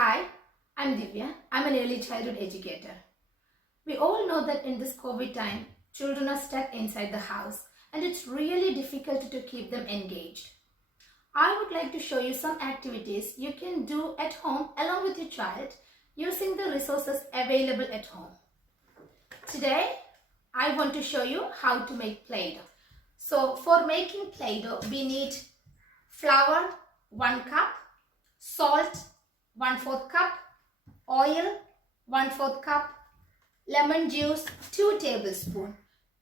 Hi, I'm Divya. I'm an early childhood educator. We all know that in this COVID time, children are stuck inside the house and it's really difficult to keep them engaged. I would like to show you some activities you can do at home along with your child using the resources available at home. Today, I want to show you how to make Play-Doh. So for making Play-Doh, we need flour 1 cup, salt 1/4 cup, oil 1/4 cup, lemon juice 2 tablespoons.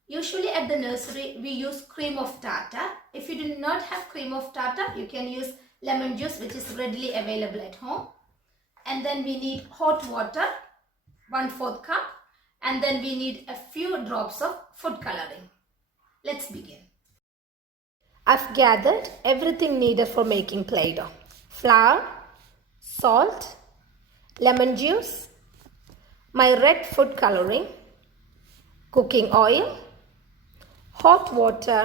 Usually at the nursery we use cream of tartar. If you do not have cream of tartar, you can use lemon juice, which is readily available at home. And then we need hot water 1/4 cup, and then we need a few drops of food coloring. Let's begin. I've gathered everything needed for making Play-Doh. Flour, salt, lemon juice, my red food coloring, cooking oil, hot water,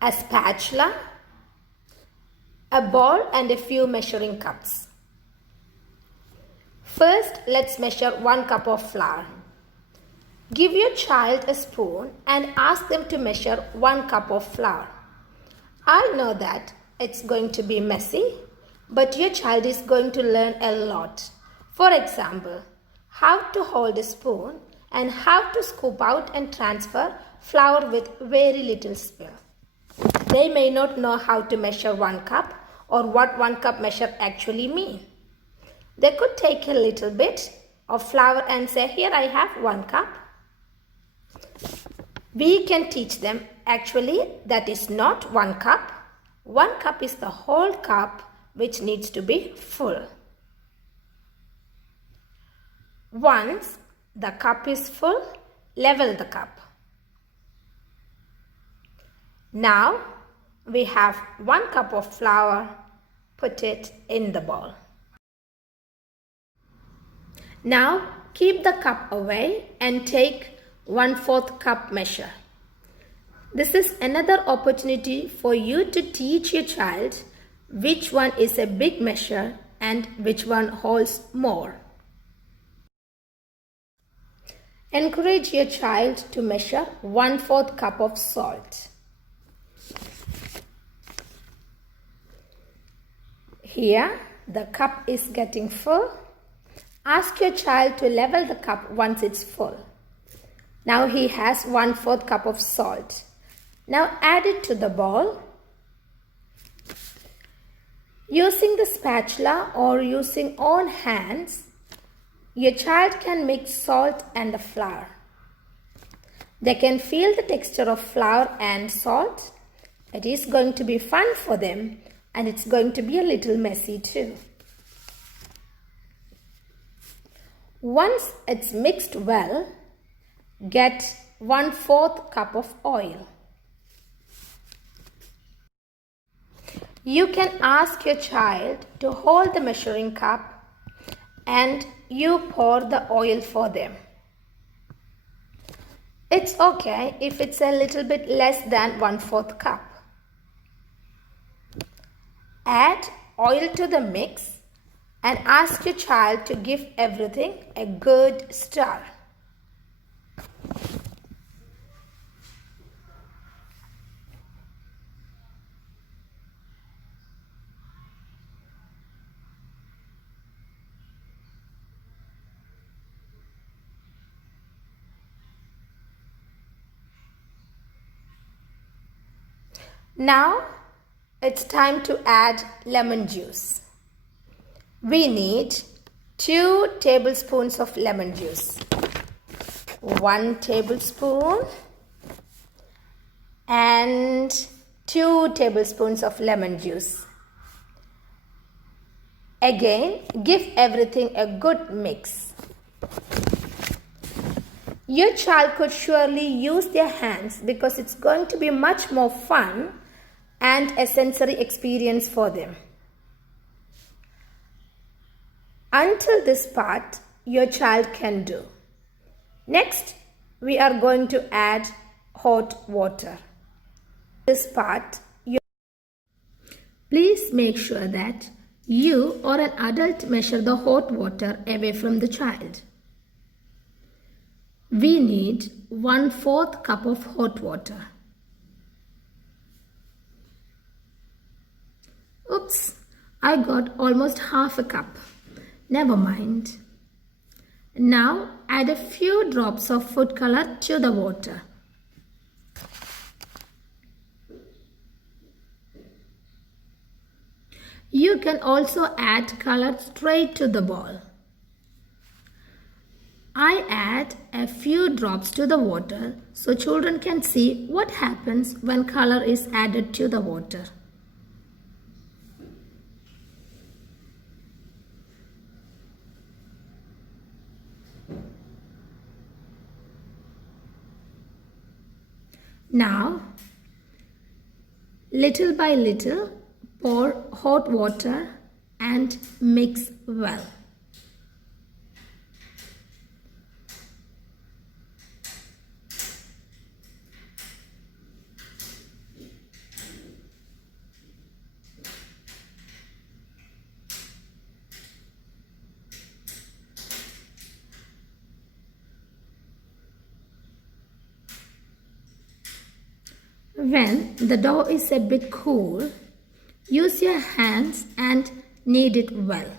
a spatula, a bowl and a few measuring cups. First, let's measure 1 cup of flour. Give your child a spoon and ask them to measure 1 cup of flour. I know that it's going to be messy, but your child is going to learn a lot. For example, how to hold a spoon and how to scoop out and transfer flour with very little spill. They may not know how to measure 1 cup or what 1 cup measure actually means. They could take a little bit of flour and say, here I have 1 cup. We can teach them actually that is not 1 cup. 1 cup is the whole cup, which needs to be full. Once the cup is full, level the cup. Now we have 1 cup of flour. Put it in the bowl. Now keep the cup away and take 1/4 cup measure. This is another opportunity for you to teach your child which one is a big measure and which one holds more. Encourage your child to measure 1/4 cup of salt. Here the cup is getting full. Ask your child to level the cup once it's full. Now he has 1/4 cup of salt. Now add it to the bowl. Using the spatula or using own hands, your child can mix salt and the flour. They can feel the texture of flour and salt. It is going to be fun for them and it's going to be a little messy too. Once it's mixed well, get 1/4 cup of oil. You can ask your child to hold the measuring cup and you pour the oil for them. It's okay if it's a little bit less than 1/4 cup. Add oil to the mix and ask your child to give everything a good stir. Now it's time to add lemon juice. We need 2 tablespoons of lemon juice. 1 tablespoon and 2 tablespoons of lemon juice. Again, give everything a good mix. Your child could surely use their hands because it's going to be much more fun and a sensory experience for them. Until this part, your child can do. Next, we are going to add hot water. This part, please make sure that You or an adult measure the hot water away from the child. We need 1/4 cup of hot water. Oops, I got almost half a cup. Never mind. Now add a few drops of food color to the water. You can also add color straight to the bowl. I add a few drops to the water so children can see what happens when color is added to the water. Now, little by little, pour hot water and mix well. When the dough is a bit cool, use your hands and knead it well.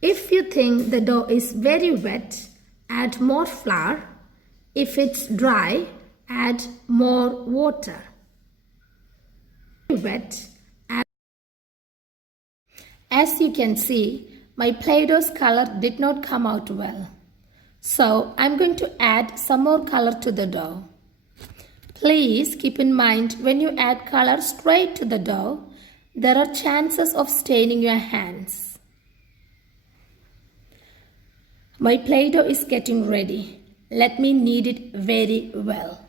If you think the dough is very wet, add more flour. If it's dry, add more water. Wet. As you can see, my Play-Doh's color did not come out well. So I'm going to add some more color to the dough. Please keep in mind when you add color straight to the dough, there are chances of staining your hands. My Play-Doh is getting ready. Let me knead it very well.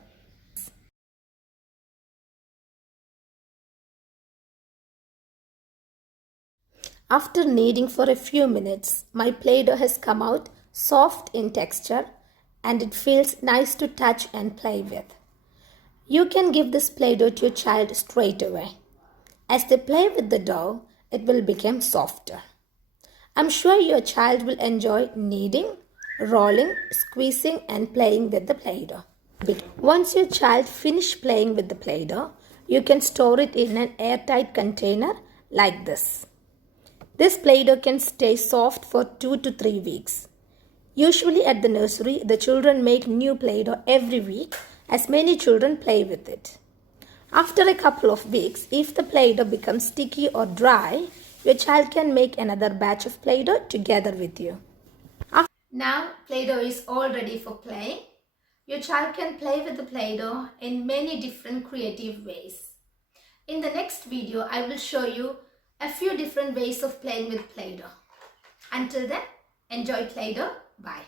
After kneading for a few minutes, my Play-Doh has come out soft in texture and it feels nice to touch and play with. You can give this Play-Doh to your child straight away. As they play with the dough, it will become softer. I'm sure your child will enjoy kneading, rolling, squeezing and playing with the Play-Doh. Once your child finishes playing with the Play-Doh, you can store it in an airtight container like this. This Play-Doh can stay soft for 2 to 3 weeks. Usually at the nursery, the children make new Play-Doh every week as many children play with it. After a couple of weeks, if the Play-Doh becomes sticky or dry, your child can make another batch of Play-Doh together with you. Now Play-Doh is all ready for play. Your child can play with the Play-Doh in many different creative ways. In the next video, I will show you a few different ways of playing with Play-Doh. Until then, enjoy Play-Doh. Bye.